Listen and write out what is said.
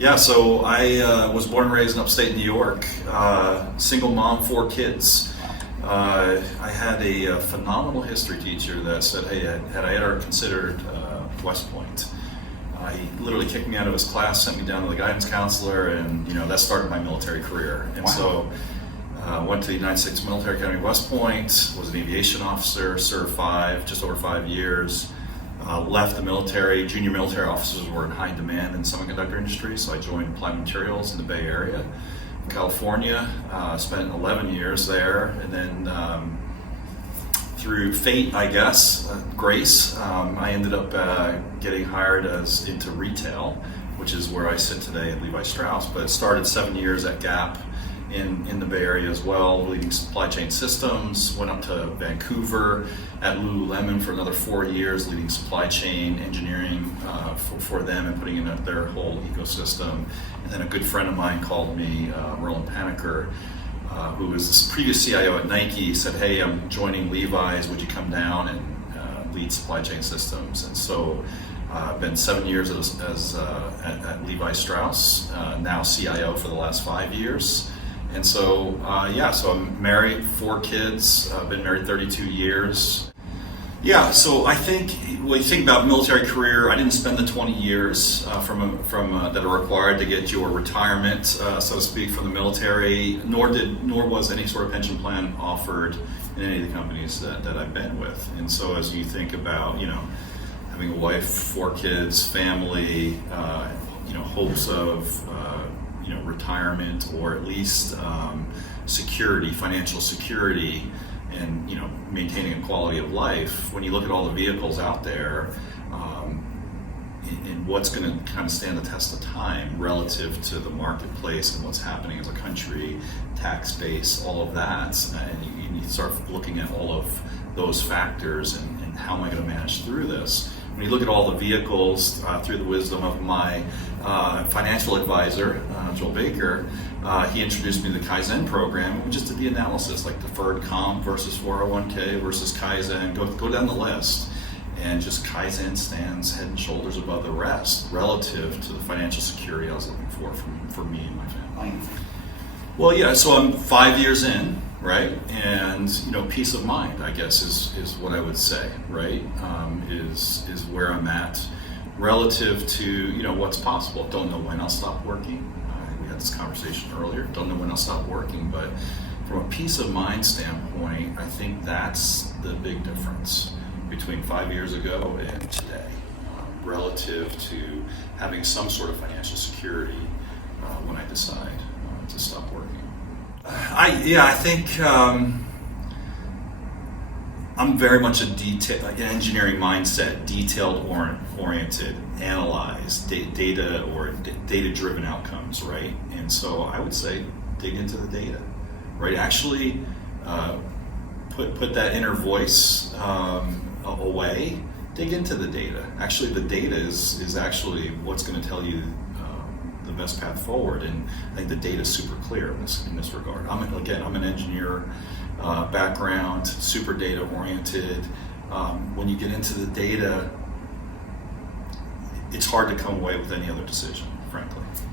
Yeah, so I was born and raised in upstate New York, single mom, 4 kids. I had a phenomenal history teacher that said, hey, had I ever considered West Point? He literally kicked me out of his class, sent me down to the guidance counselor, and that started my military career. And so went to the United States Military Academy West Point, was an aviation officer, served just over 5 years. Left the military. Junior military officers were in high demand in the semiconductor industry, so I joined Applied Materials in the Bay Area, California. Spent 11 years there, and then through fate, I guess, grace, I ended up getting hired into retail, which is where I sit today at Levi Strauss. But started 7 years at Gap in the Bay Area as well, leading supply chain systems. Went up to Vancouver at Lululemon for another 4 years, leading supply chain engineering for them and putting in their whole ecosystem. And then a good friend of mine called me, Merlin Paniker, who was the previous CIO at Nike, said, hey, I'm joining Levi's, would you come down and lead supply chain systems? And so I've been 7 years at Levi Strauss, now CIO for the last 5 years. And so, so I'm married, 4 kids, been married 32 years. Yeah, so I think when you think about military career, I didn't spend the 20 years from that are required to get your retirement, so to speak, from the military. Nor was any sort of pension plan offered in any of the companies that I've been with. And so, as you think about having a wife, 4 kids, family, hopes of retirement, or at least security, financial security, and maintaining a quality of life. When you look at all the vehicles out there, and what's going to kind of stand the test of time relative to the marketplace and what's happening as a country, tax base, all of that, and you start looking at all of those factors and how am I going to manage through this? When you look at all the vehicles, through the wisdom of my financial advisor, Joel Baker, he introduced me to the Kaizen program, and we just did the analysis, like deferred comp versus 401k versus Kaizen, go down the list. And just Kaizen stands head and shoulders above the rest relative to the financial security I was looking for me and my family. Well, yeah, so I'm 5 years in, right? And peace of mind, I guess, is what I would say, right? Is where I'm at relative to what's possible. Don't know when I'll stop working. We had this conversation earlier. Don't know when I'll stop working, but from a peace of mind standpoint, I think that's the big difference between 5 years ago and today, relative to having some sort of financial security when I decide to stop working. I think I'm very much an engineering mindset, detailed oriented, analyze, data-driven outcomes, right? And so I would say dig into the data, right? Actually put that inner voice away, dig into the data. Actually, the data is actually what's going to tell you the best path forward, and I think the data is super clear in this regard. I'm an engineer background, super data oriented. When you get into the data, it's hard to come away with any other decision, frankly.